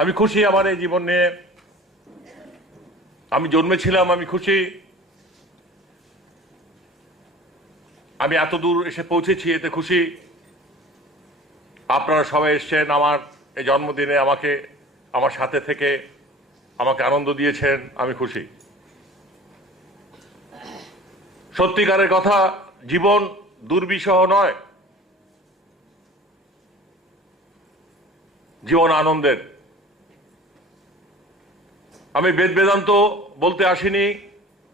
আমি খুশি আমার এই জীবন নিয়ে। আমি জন্মেছিলাম, আমি খুশি। আমি এত দূর এসে পৌঁছেছি, এতে খুশি। আপনারা সবাই এসছেন আমার এই জন্মদিনে, আমাকে আমার সাথে থেকে আমাকে আনন্দ দিয়েছেন, আমি খুশি। সত্যিকারের কথা, জীবন দুর্বিষহ নয়, জীবন আনন্দের। আমি বেদ বেদান্ত বলতে আসিনি,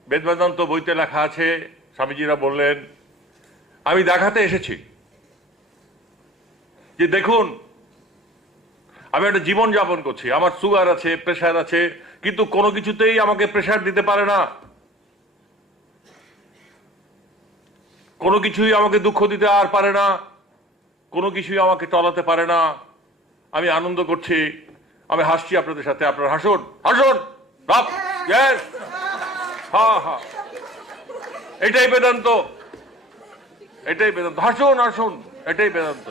বেদ বেদান্ত বইতে লেখা আছে, স্বামীজিরা বললেন। আমি দেখাতে এসেছি যে দেখুন, আমি একটা জীবন যাপন করছি, আমার সুগার আছে, প্রেশার আছে, কিন্তু কোনো কিছুতেই আমাকে প্রেশার দিতে পারে না, কোনো কিছুই আমাকে দুঃখ দিতে আর পারে না, কোনো কিছুই আমাকে টলাতে পারে না। আমি আনন্দ করছি, আমি হাসছি আপনাদের সাথে। আপনারা হাসুন, হাসুন, হ্যাঁ হ্যাঁ, এটাই বেদান্ত, এটাই বেদান্ত। হাসুন হাসুন, এটাই বেদান্ত।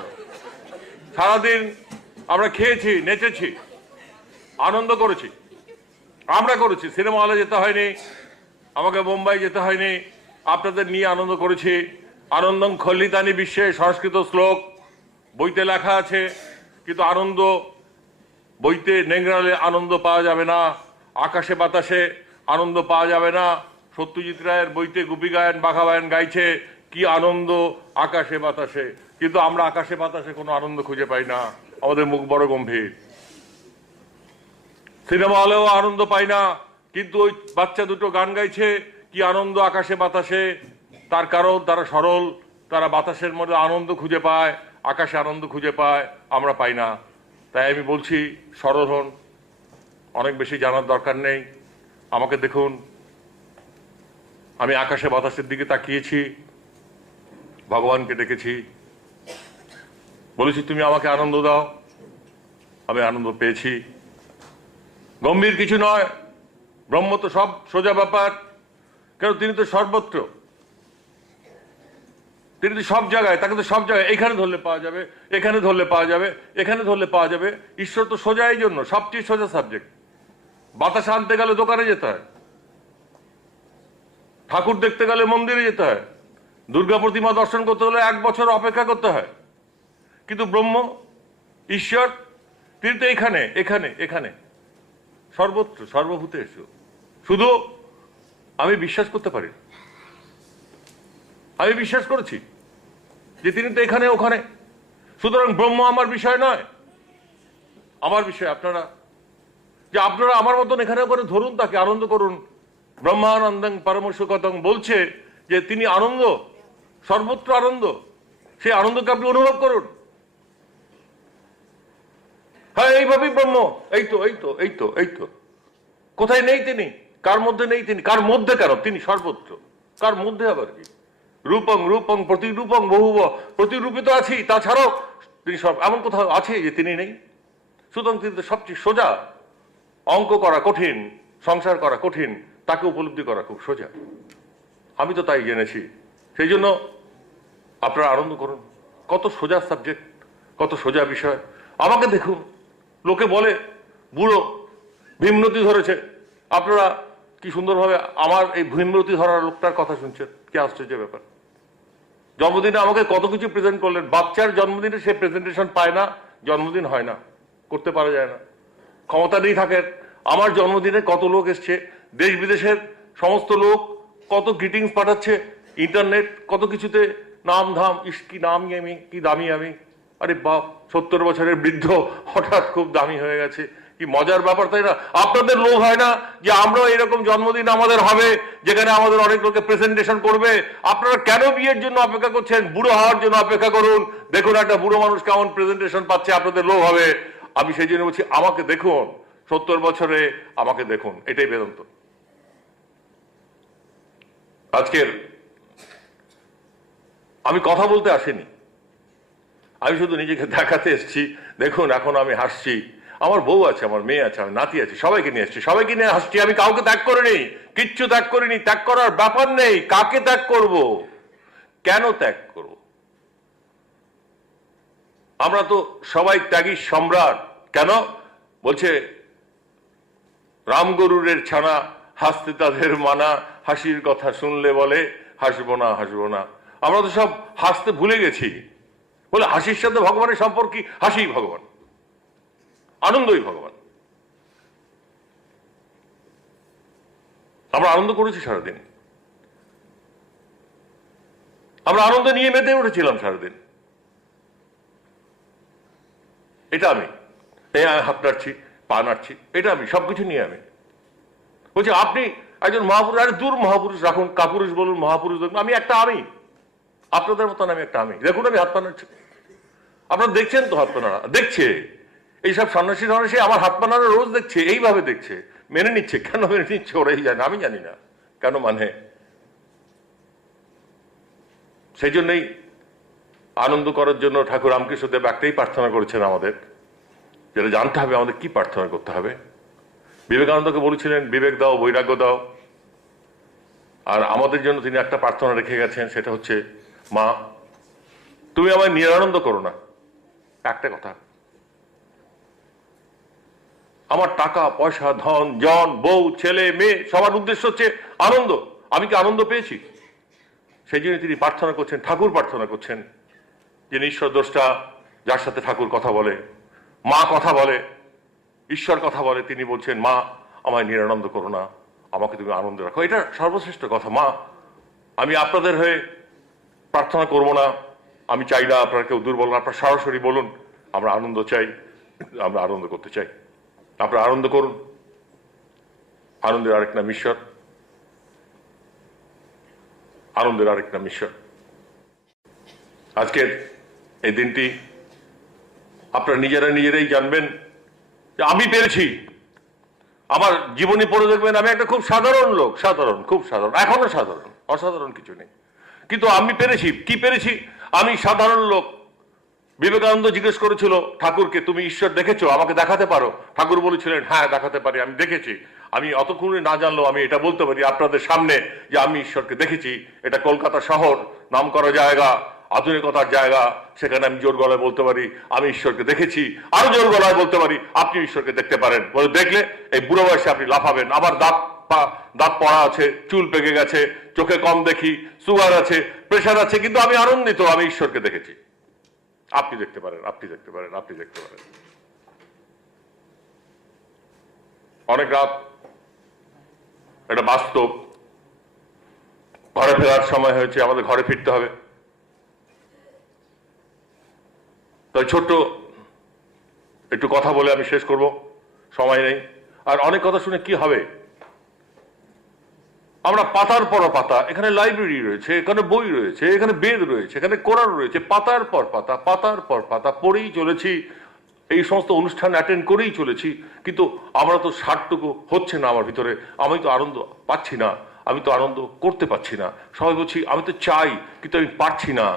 সারাদিন আমরা খেয়েছি, নেচেছি, আনন্দ করেছি, আমরা করেছি। সিনেমা হলে যেতে হয়নি, আমাকে মুম্বাই যেতে হয়নি, আপনাদের নিয়ে আনন্দ করেছি। আনন্দং খল্লিতানি বিশ্বে, সংস্কৃত শ্লোক, বইতে লেখা আছে। কিন্তু আনন্দ বইতে নেংরালে আনন্দ পাওয়া যাবে না, আকাশে বাতাসে আনন্দ পাওয়া যাবে না। সত্যজিৎ রায়ের বইতে গোপী গায়ন বাঘা বায়ন গাইছে কি আনন্দ আকাশে বাতাসে, কিন্তু আমরা আকাশে বাতাসে কোনো আনন্দ খুঁজে পাই না, আমাদের মুখ বড় গম্ভীর। সিনেমা হলেও আনন্দ পাই না, কিন্তু ওই বাচ্চা দুটো গান গাইছে কি আনন্দ আকাশে বাতাসে। তার কারণ তারা সরল, তারা বাতাসের মধ্যে আনন্দ খুঁজে পায়, আকাশে আনন্দ খুঁজে পায়, আমরা পাই না। তাই আমি বলছি, সরল হন, অনেক বেশি জানার দরকার নেই। আমাকে দেখুন, আমি আকাশে বাতাসের দিকে তাকিয়েছি, ভগবানকে ডেকেছি, বলেছি তুমি আমাকে আনন্দ দাও, আমি আনন্দ পেয়েছি। গম্ভীর কিছু নয়, ব্রহ্ম তো সব সোজা ব্যাপার, কেন তিনি তো সর্বত্র, তিনি তো সব জায়গায়, তাকে তো সব জায়গায়, এখানে ধরলে পাওয়া যাবে, এখানে ধরলে পাওয়া যাবে, এখানে ধরলে পাওয়া যাবে। ঈশ্বর তো সোজা, এই জন্য সবচেয়ে সোজা সাবজেক্ট। বাতাস আনতে গেলে দোকানে যেতে হয়, ঠাকুর দেখতে গেলে মন্দিরে যেতে হয়, দুর্গা প্রতিমা দর্শন করতে হলে 1 বছর অপেক্ষা করতে হয়। কিন্তু ব্রহ্ম, ঈশ্বর, তিনি তো এখানে এখানে এখানে, সর্বত্র, সর্বভূতে এসো। শুধু আমি বিশ্বাস করতে পারি, আমি বিশ্বাস করেছি যে তিনি তো এখানে ওখানে। সুতরাং ব্রহ্ম আমার বিষয় নয়, আমার বিষয় আপনারা। যে আপনারা আমার মতন এখানে ওখানে ধরুন, তাকে আনন্দ করুন। ব্রহ্মানন্দং পরম সুখতং বলছে যে তিনি আনন্দ, সর্বত্র আনন্দ, সেই আনন্দকে আপনি অনুভব করুন। হ্যাঁ, এইভাবেই ব্রহ্ম, এই তো এই তো এই তো এই তো। কোথায় নেই তিনি, কার মধ্যে নেই তিনি, কার মধ্যে কেন, তিনি সর্বত্র, কার মধ্যে আবার কি। রূপং রূপং প্রতিরূপং বহুব, প্রতিরূপিত আছি, তাছাড়াও তিনি সব, এমন কোথাও আছে যে তিনি নেই? সুতরাং তিনি তো সবচেয়ে সোজা। অঙ্ক করা কঠিন, সংসার করা কঠিন, তাকে উপলব্ধি করা খুব সোজা। আমি তো তাই জেনেছি। সেই জন্য আপনারা আনন্দ করুন। কত সোজা সাবজেক্ট, কত সোজা বিষয়। আমাকে দেখুন, লোকে বলে বুড়ো, ভীমরতি ধরেছে। আপনারা কি সুন্দরভাবে আমার এই ভীমরতি ধরার লোকটার কথা শুনছেন, কি আশ্চর্য ব্যাপার। জন্মদিনে আমাকে কত কিছু প্রেজেন্ট করলেন। বাচ্চার জন্মদিনে সে প্রেজেন্টেশন পায় না, জন্মদিন হয় না, করতে পারা যায় না, ক্ষমতা নেই থাকেন। আমার জন্মদিনে কত লোক এসছে, দেশ বিদেশের সমস্ত লোক কত গ্রিটিংস পাঠাচ্ছে, ইন্টারনেট কত কিছুতে নাম ধাম, ইস কি নামই আমি, কি দামি আমি। আরে বাপ, 70 বছরের বৃদ্ধ হঠাৎ খুব দামি হয়ে গেছে, কি মজার ব্যাপার, তাই না? আপনাদের লোভ হয় না যে আমরাও এরকম জন্মদিন আমাদের হবে, যেখানে আমাদের অনেক লোকে প্রেজেন্টেশন করবে? আপনারা কেন বিয়ের জন্য অপেক্ষা করছেন? বুড়ো হওয়ার জন্য অপেক্ষা করুন। দেখুন একটা বুড়ো মানুষ কেমন প্রেজেন্টেশন পাচ্ছে, আপনাদের লোভ হবে। আমি সেই জন্য বলছি, আমাকে দেখুন, 70 বছরে আমাকে দেখুন, এটাই বেদান্ত। আজকের আমি কথা বলতে আসিনি, আমি শুধু নিজেকে দেখাতে এসেছি। দেখুন এখন আমি হাসছি, আমার বউ আছে, আমার মেয়ে আছে, আমার নাতি আছে, সবাইকে নিয়ে এসছি, সবাইকে নিয়ে হাসছি। আমি কাউকে ত্যাগ করিনি, কিচ্ছু ত্যাগ করিনি। ত্যাগ করার ব্যাপার নেই। কাকে ত্যাগ করব, কেন ত্যাগ করব? আমরা তো সবাই ত্যাগী সম্রাট। কেন? বলছে রামগরুরের ছানা, হাসতে তাদের মানা, হাসির কথা শুনলে বলে হাসবো না হাসবো না। আমরা তো সব হাসতে ভুলে গেছি। বলে হাসির সাথে ভগবানের সম্পর্ক কি? হাসি ভগবান, আনন্দই ভগবান। আমরা আনন্দ করেছি সারাদিন, আমরা আনন্দ নিয়ে মেতে উঠেছিলাম সারাদিন। এটা আমি হাত নাড়ছি, পা নাড়ছি, এটা আমি, সবকিছু নিয়ে আমি বলছি আপনি একজন মহাপুরুষ। আরে দূর মহাপুরুষ রাখুন, কাপুরুষ বলুন, মহাপুরুষ দেখুন, আমি একটা আমি, আপনাদের মতন আমি একটা আমি। দেখুন আমি হাত পা নাড়ছি, আপনারা দেখছেন তো হাত পা নাড়া? দেখছে এইসব সন্ন্যাসী সন্ন্যাসী আমার হাত পা নাড়া রোজ দেখছে, এইভাবে দেখছে, মেনে নিচ্ছে। কেন মেনে নিচ্ছে ওরাই জানে, আমি জানি না কেন মানে। সেই জন্যই আনন্দ করার জন্য ঠাকুর রামকৃষ্ণদেব একটাই প্রার্থনা করেছেন আমাদের, যেটা জানতে হবে আমাদের কি প্রার্থনা করতে হবে। বিবেকানন্দকে বলেছিলেন বিবেক দাও, বৈরাগ্য দাও। আর আমাদের জন্য তিনি একটা প্রার্থনা রেখে গেছেন, সেটা হচ্ছে মা তুমি আমায় নিরানন্দ করো না। একটা কথা, আমার টাকা পয়সা, ধন জন, বউ, ছেলে, মেয়ে, সবার উদ্দেশ্য হচ্ছে আনন্দ। আমি কি আনন্দ পেয়েছি? সেই জন্য তিনি প্রার্থনা করছেন, ঠাকুর প্রার্থনা করছেন, যিনি ঈশ্বর দ্রষ্টা, যার সাথে ঠাকুর কথা বলে, মা কথা বলে, ঈশ্বর কথা বলে। তিনি বলছেন মা আমায় নিরানন্দ করো না, আমাকে তুমি আনন্দ রাখো। এটা সর্বশ্রেষ্ঠ কথা। মা আমি আপনাদের হয়ে প্রার্থনা করব না, আমি চাই না আপনারা কেউ দুর্বল না, আপনারা সরাসরি বলুন আমরা আনন্দ চাই, আমরা আনন্দ করতে চাই। আপনারা আনন্দ করুন। আনন্দের আরেক নাম ঈশ্বর, আনন্দের আরেক নাম ঈশ্বর। আজকের এই দিনটি আপনারা নিজেরাই জানবেন যে আমি পেরেছি। আমার জীবনী পড়ে দেখবেন আমি একটা খুব সাধারণ লোক, সাধারণ, খুব সাধারণ, এখনো সাধারণ, অসাধারণ কিছু নেই। কিন্তু আমি পেরেছি। কি পেরেছি? আমি সাধারণ লোক। বিবেকানন্দ জিজ্ঞেস করেছিল ঠাকুরকে তুমি ঈশ্বর দেখেছো, আমাকে দেখাতে পারো? ঠাকুর বলেছিলেন হ্যাঁ দেখাতে পারি, আমি দেখেছি। আমি অতক্ষণে না জানলেও আমি এটা বলতে পারি আপনাদের সামনে যে আমি ঈশ্বরকে দেখেছি। এটা কলকাতা শহর, নাম করা জায়গা, আধুনিকতার জায়গা, সেখানে আমি জোর গলায় বলতে পারি আমি ঈশ্বরকে দেখেছি। আরো জোর গলায় বলতে পারি আপনি ঈশ্বরকে দেখতে পারেন। বলে দেখলে এই বুড়ো বয়সে আপনি লাফাবেন। আবার দাঁত পড়া আছে, চুল পেকে গেছে, চোখে কম দেখি, সুগার আছে, প্রেশার আছে, কিন্তু আমি আনন্দিত, আমি ঈশ্বরকে দেখেছি। আপনি দেখতে পারেন, আপনি দেখতে পারেন, আপনি দেখতে পারেন। অনেক রাত, এটা বাস্তব। ঘরে ফেরার সময় হয়েছে, আমাদের ঘরে ফিরতে হবে। তাই ছোট্ট একটু কথা বলে আমি শেষ করব, সময় নেই। আর অনেক কথা শুনে কি হবে? আমরা পাতার পর পাতা, এখানে লাইব্রেরি রয়েছে, এখানে বই রয়েছে, এখানে বেদ রয়েছে, এখানে কোরআন রয়েছে, পাতার পর পাতা, পাতার পর পাতা পড়েই চলেছি, এই সমস্ত অনুষ্ঠান অ্যাটেন্ড করেই চলেছি। কিন্তু আমরা তো ষাটটুকু হচ্ছে না আমার ভিতরে। আমি তো আনন্দ পাচ্ছি না, আমি তো আনন্দ করতে পারছি না। সবাই বলছি আমি তো চাই, কিন্তু আমি পারছি না,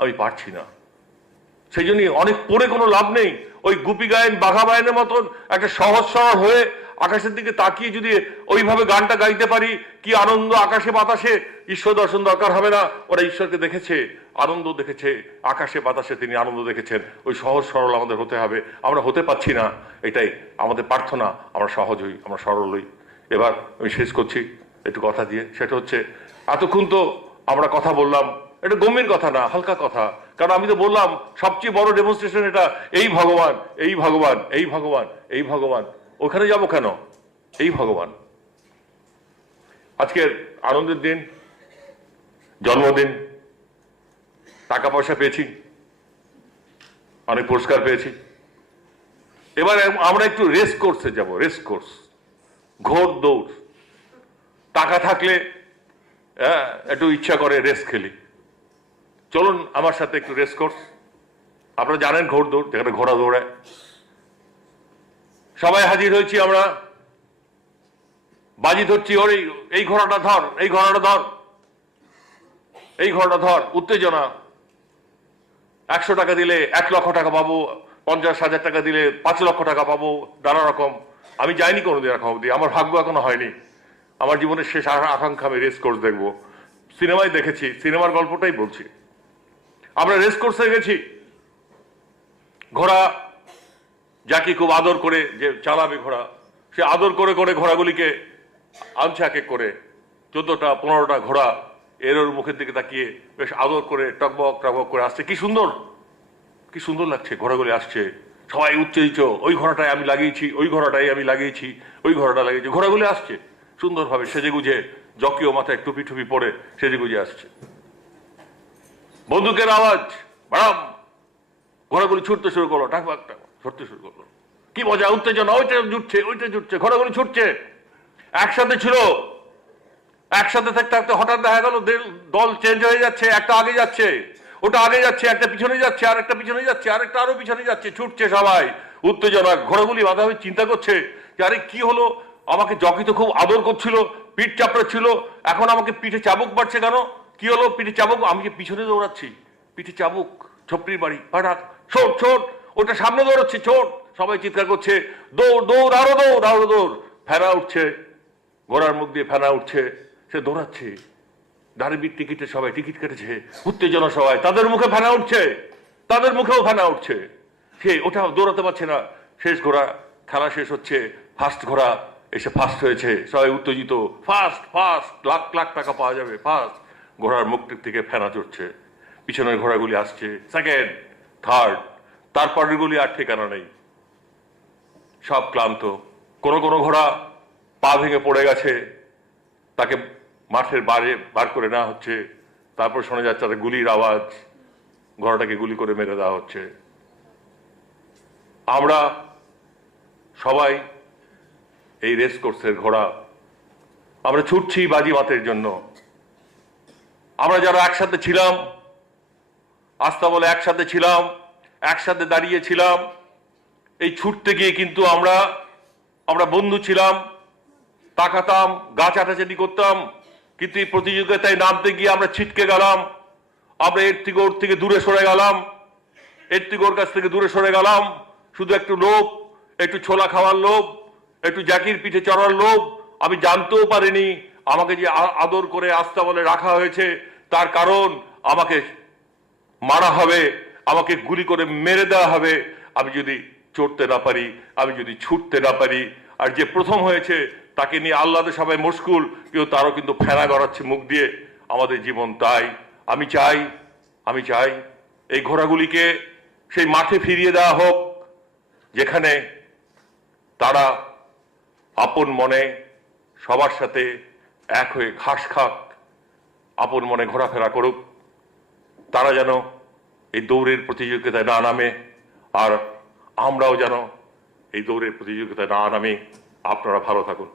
আমি পারছি না। সেই জন্য অনেক পড়ে কোনো লাভ নেই। ওই গুপি গায়েন, বাঘা বায়নের মতন একটা সহজ সরল হয়ে আকাশের দিকে তাকিয়ে যদি ওইভাবে গানটা গাইতে পারি, কি আনন্দ আকাশে বাতাসে। ঈশ্বর দর্শন দরকার হবে না, ওরা ঈশ্বরকে দেখেছে, আনন্দ দেখেছে, আকাশে বাতাসে তিনি আনন্দ দেখেছেন। ওই সহজ সরল আমাদের হতে হবে। আমরা হতে পারছি না, এটাই আমাদের প্রার্থনা, আমরা সহজ হই, আমরা সরল হই। এবার আমি শেষ করছি একটু কথা দিয়ে, সেটা হচ্ছে এতক্ষণ তো আমরা কথা বললাম, এটা গম্ভীর কথা না, হালকা কথা। কারণ আমি তো বললাম সবচেয়ে বড় ডেমনস্ট্রেশন এটা, এই ভগবান, এই ভগবান, এই ভগবান, এই ভগবান। ওখানে যাব কেন? এই ভগবান। আজকের আনন্দের দিন, জন্মদিন, টাকা পয়সা পেয়েছি, অনেক পুরস্কার পেয়েছি। এবার আমরা একটু রেস কোর্সে যাব, রেস কোর্স, ঘোর দৌড়। টাকা থাকলে একটু ইচ্ছা করে রেস খেলি। চলুন আমার সাথে একটু রেস কোর্স। আপনারা জানেন ঘোড় দৌড়, যেখানে ঘোড়া দৌড়ায়। সবাই হাজির হয়েছি আমরা, বাজি ধরছি, ওর এই ঘোড়াটা ধর, এই ঘোড়াটা ধর, এই ঘোড়াটা ধর। উত্তেজনা। 100 টাকা দিলে 1 লক্ষ টাকা পাবো, 50,000 টাকা দিলে 5 লক্ষ টাকা পাবো, নানা রকম। আমি যাইনি কোনোদিন এরকম অবধি, আমার ভাগ্য এখনো হয়নি। আমার জীবনের শেষ আকাঙ্ক্ষা আমি রেস কোর্স দেখবো। সিনেমায় দেখেছি, সিনেমার গল্পটাই বলছি। আমরা রেস কোর্সে গেছি, ঘোড়া যাকে খুব আদর করে যে চালাবে ঘোড়া, সে আদর করে করে ঘোড়াগুলিকে আনছে এক এক করে 14টা 15টা ঘোড়া এর ওর মুখের দিকে তাকিয়ে বেশ আদর করে টকবক টকবক করে আসছে। কি সুন্দর, কি সুন্দর লাগছে ঘোড়াগুলি আসছে, সবাই উত্তেজিত। ওই ঘোড়াটাই আমি লাগিয়েছি, ওই ঘোড়াটাই আমি লাগিয়েছি, ওই ঘোড়াটা লাগিয়েছি। ঘোড়াগুলি আসছে সুন্দরভাবে সেজে গুজে, জকিও মাথায় টুপি টুপি পরে সেজে গুজে আসছে। বন্দুকের আওয়াজ, বাড়াম, ঘোড়াগুলি ছুটতে শুরু করলো, টাকবাক টাকবাক ছুটতে শুরু করলো। কি মজা, উত্তেজনা, ওইটা জুটছে, ওইটা জুটছে, ঘোড়াগুলি ছুটছে। একসাথে ছিল, একসাথে থাকতে থাকতে হঠাৎ দেখা গেল দল চেঞ্জ হয়ে যাচ্ছে। একটা আগে যাচ্ছে, ওটা আগে যাচ্ছে, একটা পিছনে যাচ্ছে, আর একটা পিছনে যাচ্ছে, আর একটা আরো পিছনে যাচ্ছে, ছুটছে সবাই। উত্তেজনা, ঘোড়াগুলি বাধা হয়ে চিন্তা করছে যে আরে কি হলো, আমাকে জকি তো খুব আদর করছিল, পিঠ চাপড়া ছিল, এখন আমাকে পিঠে চাবুক মারছে কেন? কি হলো, পিঠে চাবুক, আমি যে পিছনে দৌড়াচ্ছি, পিঠে চাবুক, ছপরির বাড়ি, হঠাৎ ছোট ছোট, ওটা সামনে দৌড়াচ্ছে, ছোট। সবাই চিৎকার করছে, দৌড় দৌড়, আরো দৌড়, আরো দৌড়। ফেনা উঠছে, ঘোড়ার মুখ দিয়ে ফেনা উঠছে, সে দৌড়াচ্ছে। দাঁড়িয়ে টিকিটে সবাই টিকিট কেটেছে, উত্তেজনা সবাই, তাদের মুখে ফেনা উঠছে, তাদের মুখেও ফেনা উঠছে। সে ওটা দৌড়াতে পারছে না। শেষ ঘোড়া, খেলা শেষ হচ্ছে, ফার্স্ট ঘোড়া এসে ফার্স্ট হয়েছে, সবাই উত্তেজিত, ফার্স্ট ফার্স্ট, লাখ লাখ টাকা পাওয়া যাবে, ফার্স্ট। ঘোড়ার মুখটির থেকে ফেনা চড়ছে, পিছনের ঘোড়াগুলি আসছে, সেকেন্ড, থার্ড, তারপরের গুলি আর ঠিকানা নেই। সব ক্লান্ত, কোন কোন ঘোড়া পা ভেঙে পড়ে গেছে, তাকে মাঠের বাইরে বার করে নেওয়া হচ্ছে। তারপর শোনা যাচ্ছে তাদের গুলির আওয়াজ, ঘোড়াটাকে গুলি করে মেরে দেওয়া হচ্ছে। আমরা সবাই এই রেস কোর্সের ঘোড়া, আমরা ছুটছি বাজি মাতের জন্য। আমরা যারা একসাথে ছিলাম, আস্থা বলে একসাথে ছিলাম, একসাথে দাঁড়িয়েছিলাম, এই ছুটতে গিয়ে কিন্তু আমরা বন্ধু ছিলাম, তাকাতাম, গা চাটাচাটি করতাম, কিন্তু এই প্রতিযোগিতায় নামতে গিয়ে আমরা ছিটকে গেলাম। আমরা এর থেকে ওর থেকে দূরে সরে গেলাম, এর থেকে ওর কাছ থেকে দূরে সরে গেলাম। শুধু একটু লোভ, একটু ছোলা খাওয়ার লোভ, একটু জ্যাকির পিঠে চড়ার লোভ। আমি জানতেও পারিনি আমাকে যে আদর করে আস্থা বলে রাখা হয়েছে, তার কারণ আমাকে মারা হবে, আমাকে গুলি করে মেরে দেওয়া হবে আমি যদি চড়তে না পারি, আমি যদি ছুটতে না পারি। আর যে প্রথম হয়েছে তাকে নিয়ে আল্লাহদের সবাই মুশকুল, কেউ তারও কিন্তু ফেনা গড়াচ্ছে মুখ দিয়ে। আমাদের জীবন তাই। আমি চাই এই ঘোড়াগুলিকে সেই মাঠে ফিরিয়ে দেওয়া হোক, যেখানে তারা আপন মনে সবার সাথে এক হয়ে ঘাস খাক, আপন মনে ঘোরাফেরা করুক। তারা যেন এই দৌড়ের প্রতিযোগিতায় না নামে, আর আমরাও যেন এই দৌড়ের প্রতিযোগিতায় না নামি। আপনারা ভালো থাকুন।